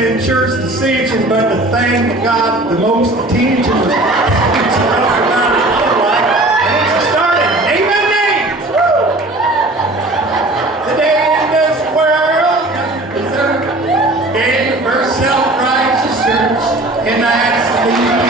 in church dissension, but the thing that got the most attention was the day the squirrel berserk gave the first self-righteous church in that sleepy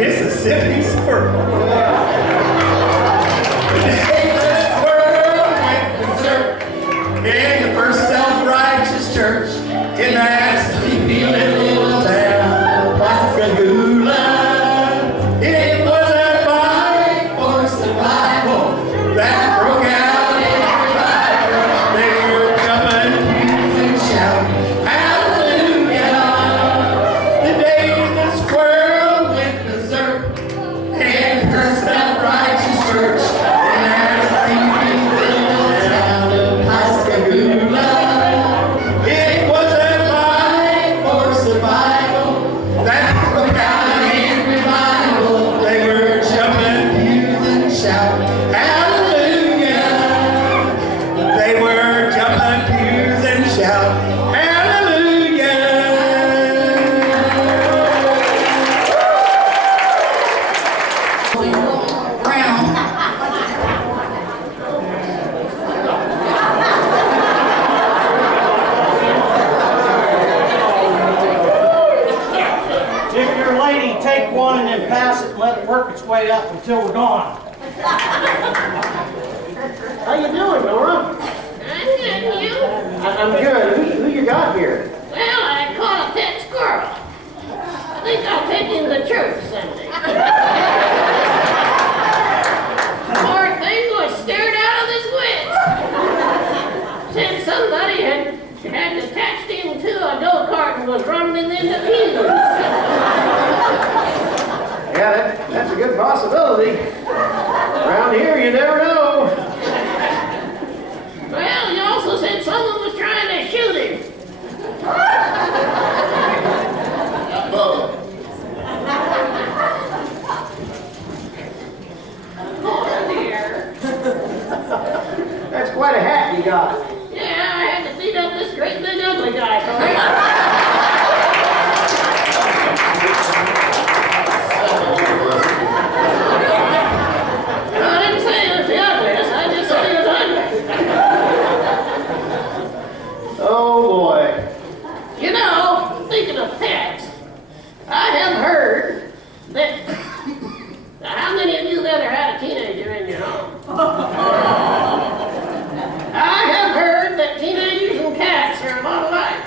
Mississippi Squirrel. The squirrel went berserk in the first self-righteous church in that sleepy little town, Pascagoula. It was a fight for survival that broke out in revival. They were jumping pews and shouting, hallelujah. The day the squirrel went berserk in her self-righteous church in that sleepy little town of Pascagoula. It was a fight for survival that broke out in revival. They were jumping pews and shouting, hallelujah. They were jumping pews and shouting, hallelujah. If you're a lady, take one and then pass it and let it work its way up until we're gone. How you doing, Nora? I'm good, and you? I'm good. Who you got here? Well, I caught a pet squirrel. I think I'll take him to church Sunday. The poor thing was scared out of his wits. Said somebody had attached him to a go-kart and was running him into pieces. Yeah, that's a good possibility. Around here, you never know. Well, he also said someone was trying to shoot him. Oh, dear. That's quite a hat you got. Yeah, I had to beat up this great big ugly guy for it. No, I didn't say he was the ugliest, I just said he was ugly. Oh boy. You know, speaking of pets, I have heard that. Now, how many of you have ever had a teenager in your home? I have heard that teenagers and cats are a lot alike.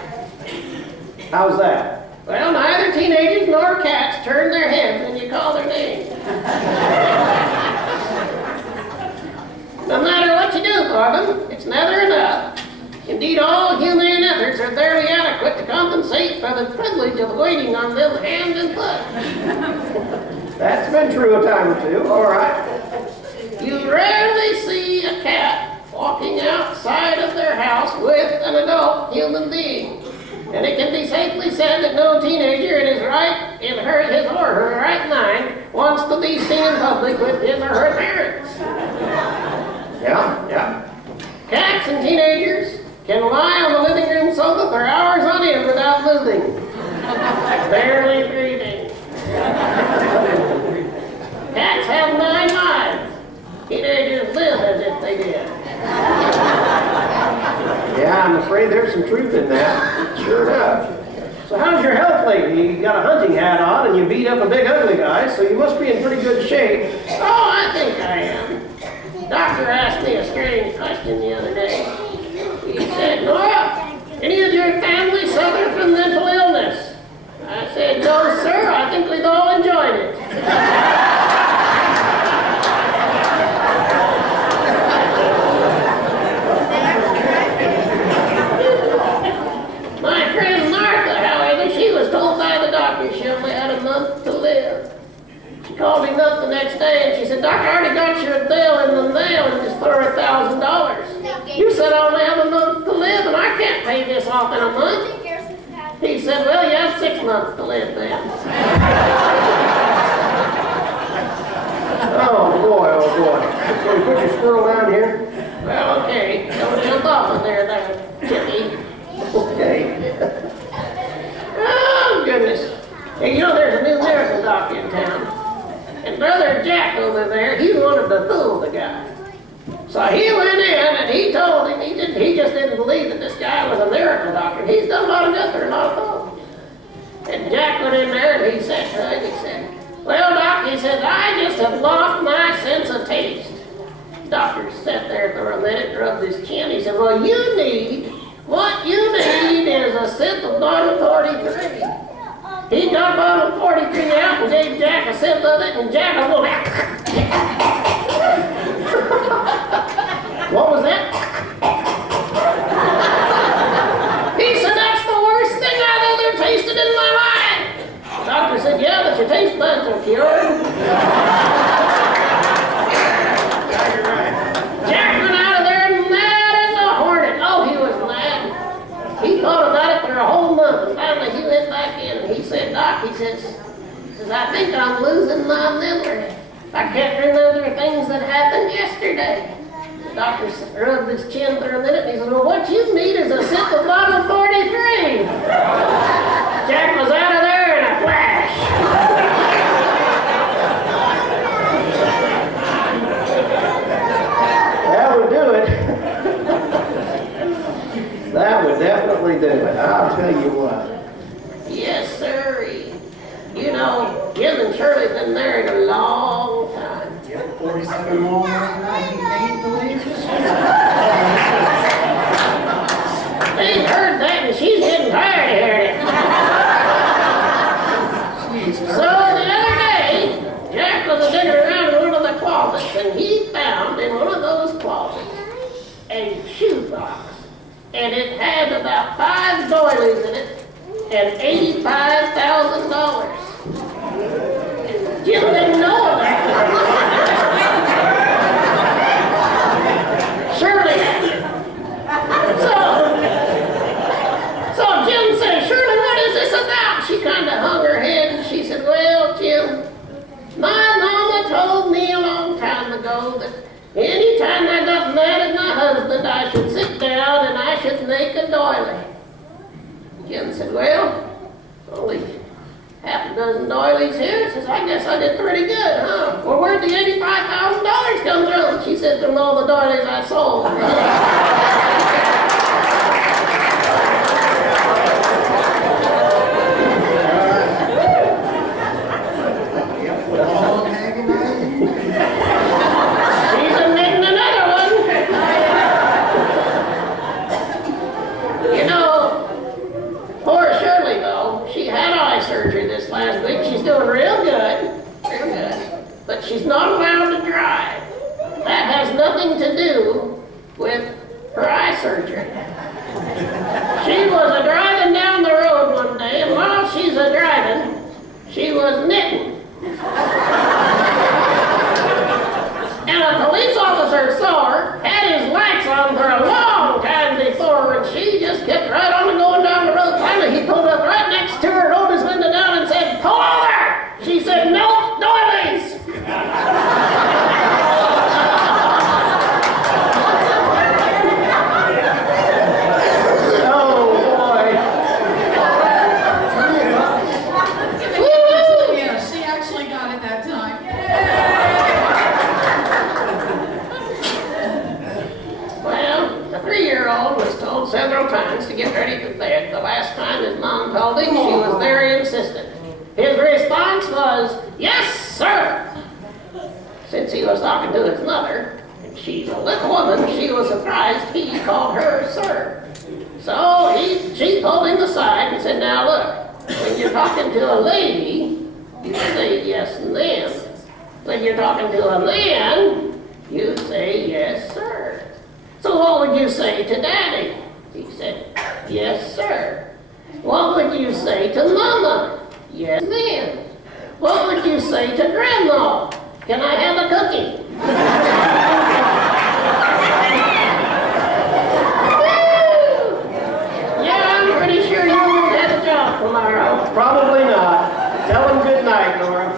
How's that? Well, neither teenagers nor cats turn their heads when you call their name. No matter what you do for them, it's never enough. Indeed, all humane efforts are barely adequate to compensate for the privilege of waiting on them hand and foot. That's been true a time or two. All right. You rarely see a cat walking outside of their house with an adult human being. And it can be safely said that no teenager in his or her right mind wants to be seen in public with his or her parents. Yeah. Cats and teenagers can lie on the living room sofa for hours on end without moving, barely breathing. Cats have 9 lives. Teenagers live as if they did. Yeah, I'm afraid there's some truth in that. Sure enough. So how's your health lately? You got a hunting hat on and you beat up a big ugly guy, so you must be in pretty good shape. Oh, I think I am. Doctor asked me a strange question the other day. He said, Nora, any of your family suffer from mental illness? I said, no, sir, I think we've all enjoyed it. My friend Martha, however, she was told by the doctor she only had a month to live. She called him up the next day and she said, Doctor, I already got your bill in the mail and just for $1,000. You said I only have a month to live and I can't pay this off in a month. He said, well, you have 6 months to live then. Oh boy, so you put your squirrel down here? Well, okay, don't jump off in there, Chippy. Okay. Oh, goodness. Hey, you know, there's a new miracle doctor in town. And Brother Jack over there, he wanted to fool the guy. So he went in and he told him, he just didn't believe that this guy was a miracle doctor. He's done a lot of good for a lot of folks. And Jack went in there and he said, well, Doc, he said, I just have lost my sense of taste. The doctor sat there for a minute, rubbed his chin. He said, well, what you need is a sip of bottle 43. He got bottle 43 out and gave Jack a sip of it, and Jack a little... What was that? He said, that's the worst thing I've ever tasted in my life. The doctor said, yeah, but your taste buds are cured. Jack went out of there mad as a hornet. Oh, he was mad. He thought about it for a whole month, and finally he went back in and he said, Doc, he says, I think I'm losing my memory. I can't remember things that happened yesterday. The doctor rubbed his chin for a minute and he said, well, what you need is a sip of bottle 43. Jack was out of there in a flash. That would do it. That would definitely do it. I'll tell you what. Yes, sir. You know, Jim and Shirley have been married a long time. 47 long nights, he can't believe this. They heard that and she's getting tired of hearing it. So the other day, Jack was digging around in one of the closets and he found in one of those closets a shoebox. And it had about 5 doilies in it and $85,000. Jim didn't know of that. Shirley had it. So Jim said, Shirley, what is this about? She kind of hung her head and she said, well, Jim, my mama told me a long time ago that anytime I got mad at my husband, I should sit down and I should make a doily. Jim said, well, only half a dozen doilies here. Says, I guess I did pretty good, huh? Well, where'd the $85,000 come from? She said, from all the doilies I sold. She's admitting another one. You know, poor Shirley, though, she had eye surgery this last week. She's doing real good. But she's not allowed to drive. That has nothing to do with her eye surgery. She was driving down the road one day, and while she's driving, she was knitting. And a police officer saw her, had his lights on for a long time before, and she just kept right on going down the road. Finally, he pulled up right next to her, rolled his window down, and said, pull over! She said, no, doilies! Oh, boy. His response was, "Yes, sir." Since he was talking to his mother, and she's a little woman, she was surprised he called her sir. So she pulled him aside and said, "Now look, when you're talking to a lady, you say yes, ma'am. When you're talking to a man, you say yes, sir. So what would you say to Daddy?" He said, "Yes, sir." "What would you say to Mama?" "Yes, ma'am." "What would you say to Grandma?" "Can I have a cookie?" Yeah, I'm pretty sure you won't have a job tomorrow. Probably not. Tell him good night, Nora.